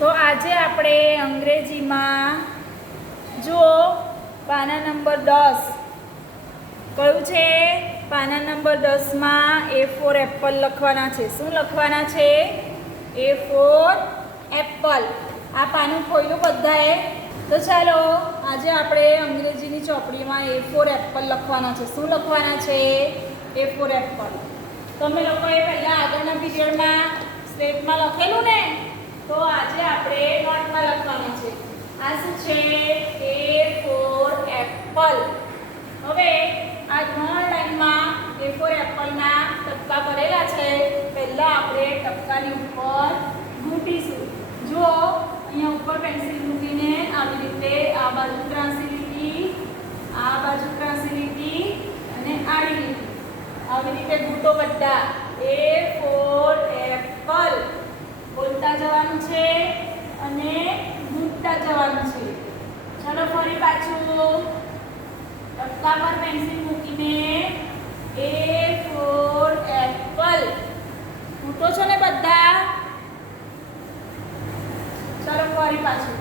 તો આજે આપણે અંગ્રેજીમાં જુઓ પાના નંબર 10 કયું છે? પાના નંબર 10માં A ફોર એપલ લખવાના છે. શું લખવાના છે? A four Apple. આ પાનું ખોલ્યું બધાએ? તો ચાલો આજે આપણે અંગ્રેજીની ચોપડીમાં A ફોર એપલ લખવાના છે. શું લખવાના છે? A four Apple. તમે લોકોએ પહેલાં આગળના પીરિયડમાં સ્લેટમાં લખેલું ને, તો આજે આપણે નોટમાં લખવાના છે. આ શું છે? A four Apple. હવે આ 3 લાઈનમાં A ફોર એપલના ટપકા કરેલા છે. પહેલા આપણે ટપકાની ઉપર ઘૂંટીશું. જુઓ અહીંયા ઉપર પેન્સિલ મૂકીને આવી રીતે આ બાજુ ત્રાંસી લીટી, આ બાજુ ત્રાંસી લીટી અને આડી લીટી આવી રીતે ઘૂંટો બધા. A ફોર એપલ બોલતા જવાનું છે અને ઘૂંટતા જવાનું છે. ચાલો ફરી પાછું ટપકા પર પેન્સિલ મૂકીને A ફોર એપલ ઘૂંટો છો ને બધા? ચાલો ફરી પાછું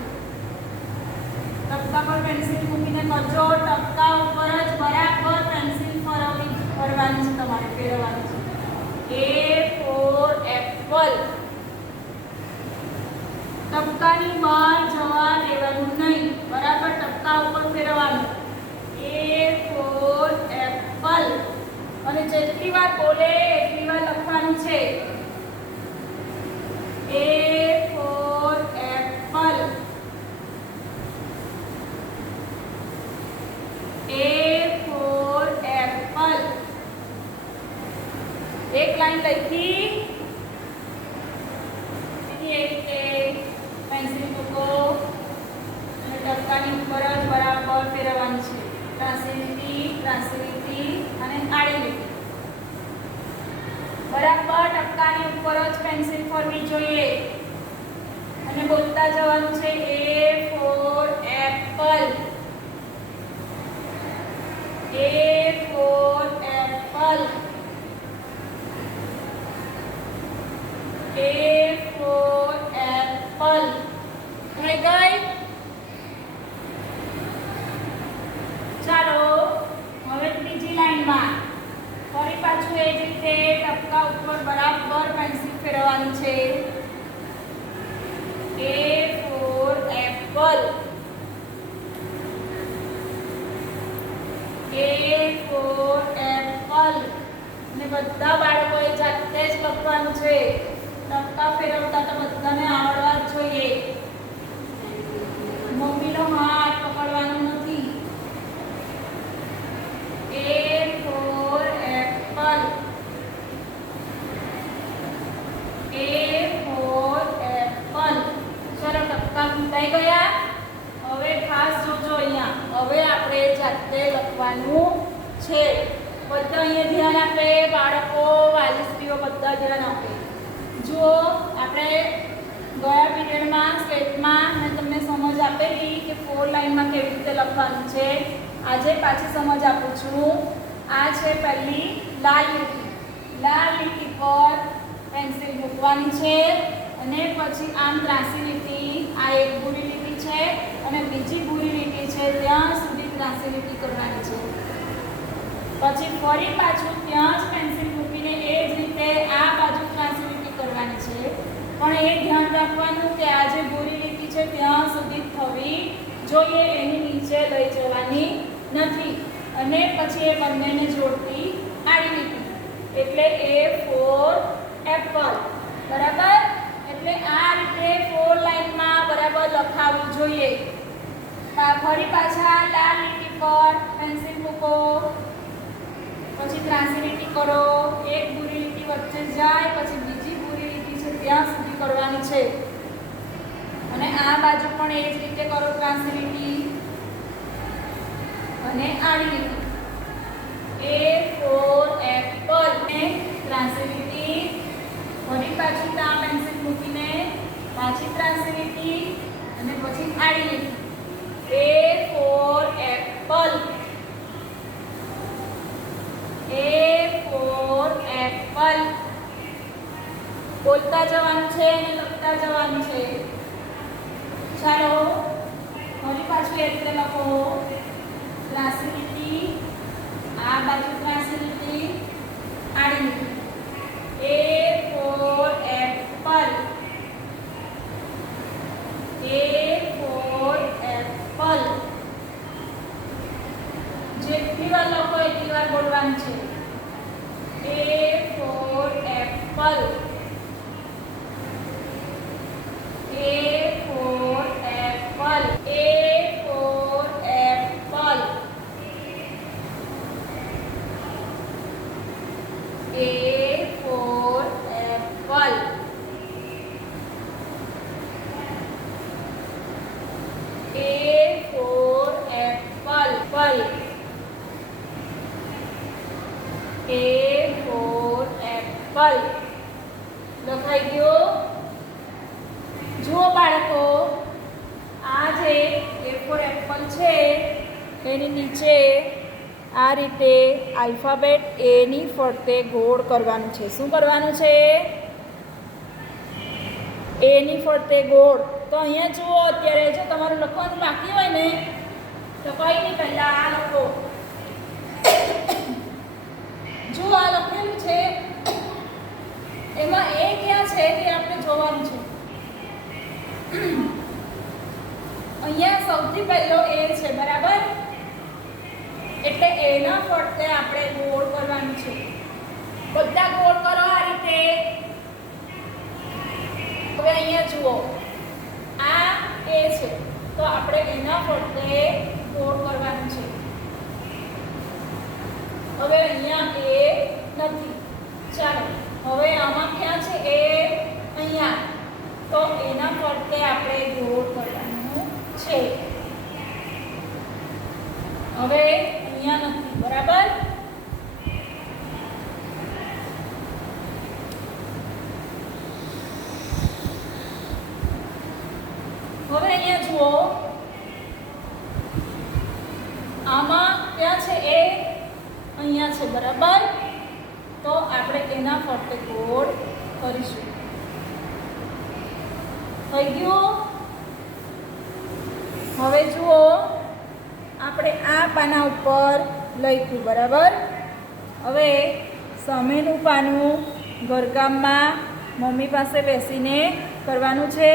ટપકા પર પેન્સિલ મૂકીને કરજો. ટપકા ઉપર જ બરાબર પેન્સિલ ફરવાની છે, તમારે ફેરવવાની છે. A four Apple. ટપકાની બહાર જવા દેવાનું નહીં, બરાબર ટપકા ઉપર ફેરવવાનું. A four Apple. અને જેટલી વાર બોલે એટલી વાર લખવાનું છે. A four Apple. A four Apple. એક લાઈન લખી એ રીતે પેન્સિલ મૂકો અને ટપકાની ઉપર જ બરાબર ફેરવવાની છે. ત્રાંસી લીટી અને આડી લીટી. બરાબર ટપકાની ઉપર જ પેન્સિલ ફરવી જોઈએ અને બોલતા જવાનું છે. A four Apple. A four Apple. A four Apple. થઈ ગઈ? ચાલો હવે ત્રીજી લાઈનમાં ફરી પાછું એ જ રીતે ટપકા ઉપર બરાબર પેન્સિલ ફેરવવાની છે. A four Apple. A four Apple. અને બધા બાળકોએ જાતે જ લખવાનું છે. ટપકા ફેરવતા તો બધાને આવડવા જ જોઈએ. મમ્મીનો હાથ પકડવાનો નથી. A four Apple. A four Apple. ચલો ટપકા ફૂટાઈ ગયા. હવે ખાસ જોજો અહીંયા. હવે આપણે જાતે લખવાનું છે. બધા અહીંયા ધ્યાન આપે, બાળકો, વાલી સ્ત્રીઓ બધા ધ્યાન આપે. જો આપણે ગયા પીરિયડમાં સ્લેટમાં મેં તમને સમજ આપેલી કે 4 લાઈનમાં કેવી રીતે લખવાનું છે. આજે પાછી સમજ આપું છું. આ છે પહેલી લાલ લીટી. લાલ લીટી પર પેન્સિલ મૂકવાની છે અને પછી આમ ત્રાંસી લીટી, આ એક ભૂરી લીટી છે અને બીજી ભૂરી લીટી છે, ત્યાં સુધી ત્રાંસી લીટી કરવાની છે. પછી ફરી પાછું ત્યાં જ પેન્સિલ મૂકીને એ જ રીતે આ બાજુ ત્રાંસી લીટી કરવાની છે. પણ એ ધ્યાન રાખવાનું કે આ જે ભૂરી લીટી છે ત્યાં સુધી થવી જોઈએ, એની નીચે લઈ જવાની નથી. અને પછી એ બંનેને જોડતી આડી લીટી, એટલે A ફોર એપલ. બરાબર? એટલે આ રીતે 4 લાઈનમાં બરાબર લખાવવું જોઈએ. ફરી પાછા લાલ લીટી પર પેન્સિલ મૂકો, પછી ત્રાંસી લીટી કરો, એક ભૂરી લીટી વચ્ચે જાય, પછી બીજી ભૂરી લીટી છે ત્યાં સુધી કરવાની છે. અને આ બાજુ પણ એ જ રીતે કરો, ત્રાંસી લીટી અને આડી લીટી. A four Apple. ત્રાંસી લીટી, ફરી પાછી ત્યાં પેન્સિલ મૂકીને પાછી ત્રાંસી લીટી અને પછી આડી લીટી. A four Apple. A four Apple. બોલતા જવાનું છે અને લખતા જવાનું છે. બાજુ એ રીતે લખો ત્રાસી લીટી, આ બાજુ ત્રાસી લીટી, આડી લીટી. A for apple. A for apple. જેટલી વાર લખો એટલી વાર બોલવાનું છે. A for apple. A for apple. A for apple. A for apple. A for apple. A for apple. લખાઈ ગયો. જુઓ બાળકો, આ જે A for apple છે એની નીચે આ રીતે આલ્ફાબેટ A ની ફરતે ગોળ કરવાનું છે. શું કરવાનું છે? A ની ફરતે ગોળ. તો અહીંયા જુઓ, અત્યારે જો તમારું લખવાનું બાકી હોય ને તો કંઈ નહીં, પહેલાં આ લખો. જો આ લખેલું છે એમાં A ક્યાં છે તે આપણે જોવાનું છે. અહીંયા સૌથી પહેલો A છે, બરાબર? એટલે એના ફરતે આપણે ગોળ કરવાનું છે. બધા ગોળ કરો આ રીતે. હવે અહીંયા જુઓ, આ A છે તો આપણે એના ફરતે ગોળ કરવાનું છે. હવે અહીંયા A નથી. ચાલો, હવે આમાં ક્યાં છે A? અહીંયા. તો એના ફરતે આપણે ગોળ કરવાનું છે. હવે અહીંયા નથી, બરાબર? હવે અહીંયા જુઓ, આમાં ક્યાં છે A? અહીંયા છે, બરાબર? તો આપણે એના ફરતે ગોળ કરીશું. થઈ ગયું? હવે જુઓ, આપણે આ પાના ઉપર લખ્યું, બરાબર? હવે સામેનું પાનું ઘરકામમાં મમ્મી પાસે બેસીને કરવાનું છે.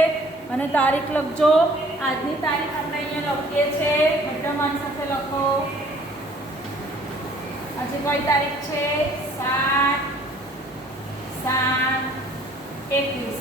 અને તારીખ લખજો. આજની તારીખ આપણે અહીંયા લખીએ છીએ. બધા મારી સાથે લખો. આજે કઈ તારીખ છે? 7/7/21.